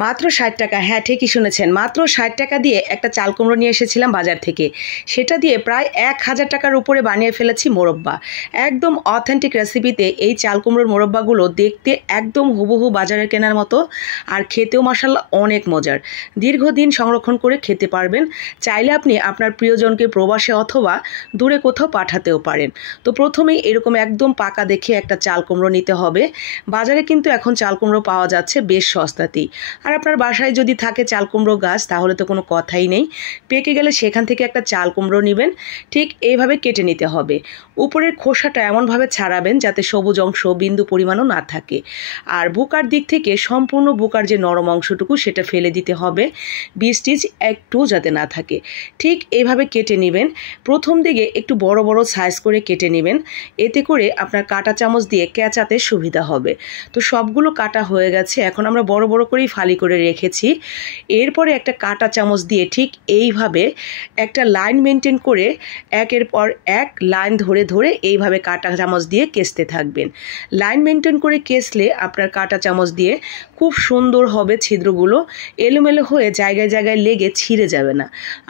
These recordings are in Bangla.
মাত্র ৬০ টাকা, হ্যাঁ ঠিকই শুনেছেন, মাত্র ৬০ টাকা দিয়ে একটা চাল কুমড়ো নিয়ে এসেছিলাম বাজার থেকে। সেটা দিয়ে প্রায় ১,০০০ টাকার উপরে বানিয়ে ফেলেছি মোরব্বা। একদম অথেন্টিক রেসিপিতে এই চাল কুমড়োর মোরব্বাগুলো দেখতে একদম হুবহু বাজারের কেনার মতো, আর খেতেও মাশাআল্লাহ অনেক মজার। দীর্ঘদিন সংরক্ষণ করে খেতে পারবেন। চাইলে আপনি আপনার প্রিয়জনকে প্রবাসে অথবা দূরে কোথাও পাঠাতেও পারেন। তো প্রথমেই এরকম একদম পাকা দেখে একটা চাল কুমড়ো নিতে হবে। বাজারে কিন্তু এখন চাল কুমড়ো পাওয়া যাচ্ছে বেশ সস্তাতেই। আর আপনার বাসায় যদি থাকে চাল কুমড়ো গাছ তাহলে তো কোনো কথাই নেই, পেকে গেলে সেখান থেকে একটা চাল কুমড়ো নেবেন। ঠিক এইভাবে কেটে নিতে হবে। উপরের খোসাটা এমনভাবে ছাড়াবেন যাতে সবুজ অংশ বিন্দু পরিমাণও না থাকে। আর বুকার দিক থেকে সম্পূর্ণ বুকার যে নরম অংশটুকু সেটা ফেলে দিতে হবে, বীজ টিজ একটু যাতে না থাকে। ঠিক এইভাবে কেটে নেবেন। প্রথম দিকে একটু বড় বড় সাইজ করে কেটে নেবেন, এতে করে আপনার কাঁটা চামচ দিয়ে কেচাতে সুবিধা হবে। তো সবগুলো কাটা হয়ে গেছে, এখন আমরা বড় বড় করেই ফালি করে রেখেছি। এরপরে একটা কাঁটা চামচ দিয়ে ঠিক এইভাবে একটা লাইন মেনটেন করে একের পর এক লাইন ধরে ধরে এইভাবে কাঁটা চামচ দিয়ে কেচতে থাকবেন। লাইন মেনটেন করে কেচলে আপনার কাঁটা চামচ দিয়ে খুব সুন্দর হবে, ছিদ্রগুলো এলোমেলো হয়ে জায়গায় জায়গায় লেগে ছিঁড়ে যাবে না।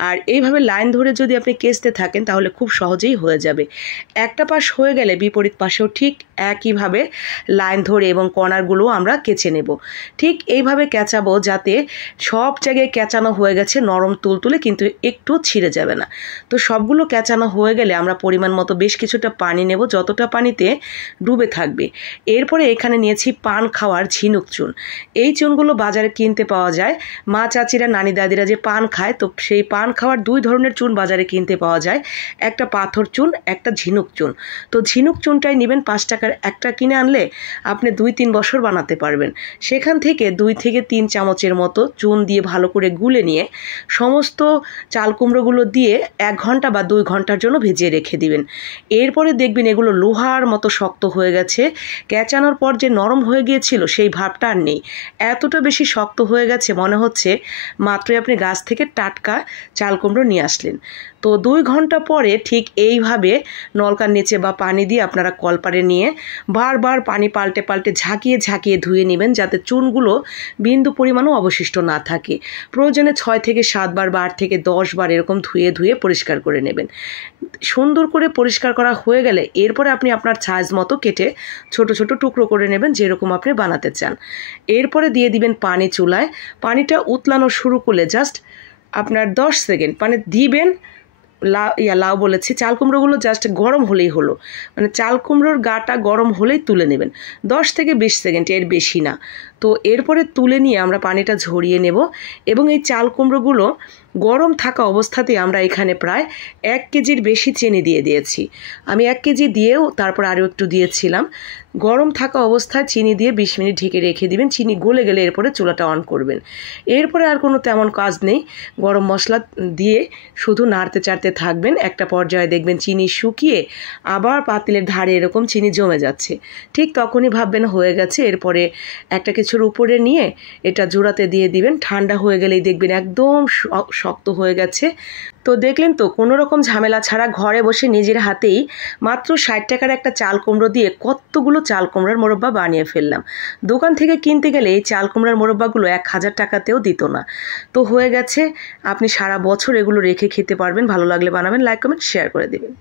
আর এইভাবে লাইন ধরে যদি আপনি কেচতে থাকেন তাহলে খুব সহজেই হয়ে যাবে। একটা পাশ হয়ে গেলে বিপরীত পাশেও ঠিক একইভাবে লাইন ধরে এবং কর্নারগুলো আমরা কেচে নেব। ঠিক এইভাবে কেচাবো যাতে সব জায়গায় কেচানো হয়ে গেছে, নরম তুলতুলে কিন্তু একটু ছিঁড়ে যাবে না। তো সবগুলো কেচানো হয়ে গেলে আমরা পরিমাণ মতো বেশ কিছুটা পানি নেব, যতটা পানিতে ডুবে থাকবে। এরপরে এখানে নিয়েছি পান খাওয়ার ঝিনুক চুন। এই চুনগুলো বাজারে কিনতে পাওয়া যায়। মা চাচিরা নানি দাদিরা যে পান খায়, তো সেই পান খাওয়ার দুই ধরনের চুন বাজারে কিনতে পাওয়া যায়, একটা পাথর চুন, একটা ঝিনুক চুন। তো ঝিনুক চুনটাই নেবেন, ৫ টাকার একটা কিনে আনলে আপনি ২-৩ বছর বানাতে পারবেন। সেখান থেকে ২ থেকে ৩ চামচের মতো চুন দিয়ে ভালো করে গুলে নিয়ে সমস্ত চাল কুমড়োগুলো দিয়ে ১ ঘন্টা বা ২ ঘন্টার জন্য ভিজিয়ে রেখে দিবেন। এরপরে দেখবেন এগুলো লোহার মতো শক্ত হয়ে গেছে। কেচানোর পর যে নরম হয়ে গিয়েছিল সেই ভাবটা আর নেই, এতটা বেশি শক্ত হয়ে গেছে মনে হচ্ছে মাত্রই আপনি গাছ থেকে টাটকা চাল কুমড়ো নিয়ে আসলেন। তো ২ ঘন্টা পরে ঠিক এইভাবে নলকার নিচে বা পানি দিয়ে আপনারা কলপারে নিয়ে বারবার পানি পাল্টে পাল্টে ঝাঁকিয়ে ঝাঁকিয়ে ধুয়ে নেবেন যাতে চুনগুলো বিন্দু পরিমাণও অবশিষ্ট না থাকে। প্রয়োজনে ৬ থেকে ৭ বার বা ৮ থেকে ১০ বার এরকম ধুয়ে ধুয়ে পরিষ্কার করে নেবেন। সুন্দর করে পরিষ্কার করা হয়ে গেলে এরপরে আপনি আপনার সাইজ মতো কেটে ছোট ছোট টুকরো করে নেবেন যেরকম আপনি বানাতে চান। এরপরে দিয়ে দিবেন পানি চুলায়। পানিটা উতলানো শুরু করলে জাস্ট আপনার ১০ সেকেন্ড পানি দিবেন। লাউ বলেছি, চাল কুমড়োগুলো জাস্ট গরম হলেই হলো, মানে চাল কুমড়োর গাটা গরম হলেই তুলে নেবেন। ১০ থেকে ২০ সেকেন্ড, এর বেশি না। তো এরপরে তুলে নিয়ে আমরা পানিটা ঝরিয়ে নেব এবং এই চাল কুমড়োগুলো গরম থাকা অবস্থাতেই আমরা এখানে প্রায় ১ কেজির বেশি চিনি দিয়ে দিয়েছি। আমি ১ কেজি দিয়েও তারপর আরও একটু দিয়েছিলাম। গরম থাকা অবস্থায় চিনি দিয়ে ২০ মিনিট ঢেকে রেখে দিবেন। চিনি গলে গেলে এরপরে চুলাটা অন করবেন। এরপরে আর কোনো তেমন কাজ নেই, গরম মশলা দিয়ে শুধু নাড়তে চাড়তে থাকবেন। একটা পর্যায়ে দেখবেন চিনি শুকিয়ে আবার পাতিলের ধারে এরকম চিনি জমে যাচ্ছে। ঠিক তখনই ভাববেন হয়ে গেছে। এরপরে একটা কিছুর উপরে নিয়ে এটা জোড়াতে দিয়ে দিবেন। ঠান্ডা হয়ে গেলেই দেখবেন একদম শক্ত হয়ে গেছে। তো দেখলেন তো, কোনো রকম ঝামেলা ছাড়া ঘরে বসে নিজের হাতেই মাত্র ৬০ টাকার একটা চাল কুমড়ো দিয়ে কতগুলো চাল কুমড়ার মোরব্বা বানিয়ে ফেললাম। দোকান থেকে কিনতে গেলে এই চাল কুমড়ার মোরব্বাগুলো ১,০০০ টাকাতেও দিত না। তো হয়ে গেছে, আপনি সারা বছর এগুলো রেখে খেতে পারবেন। ভালো লাগলে বানাবেন, লাইক কমেন্ট শেয়ার করে দেবেন।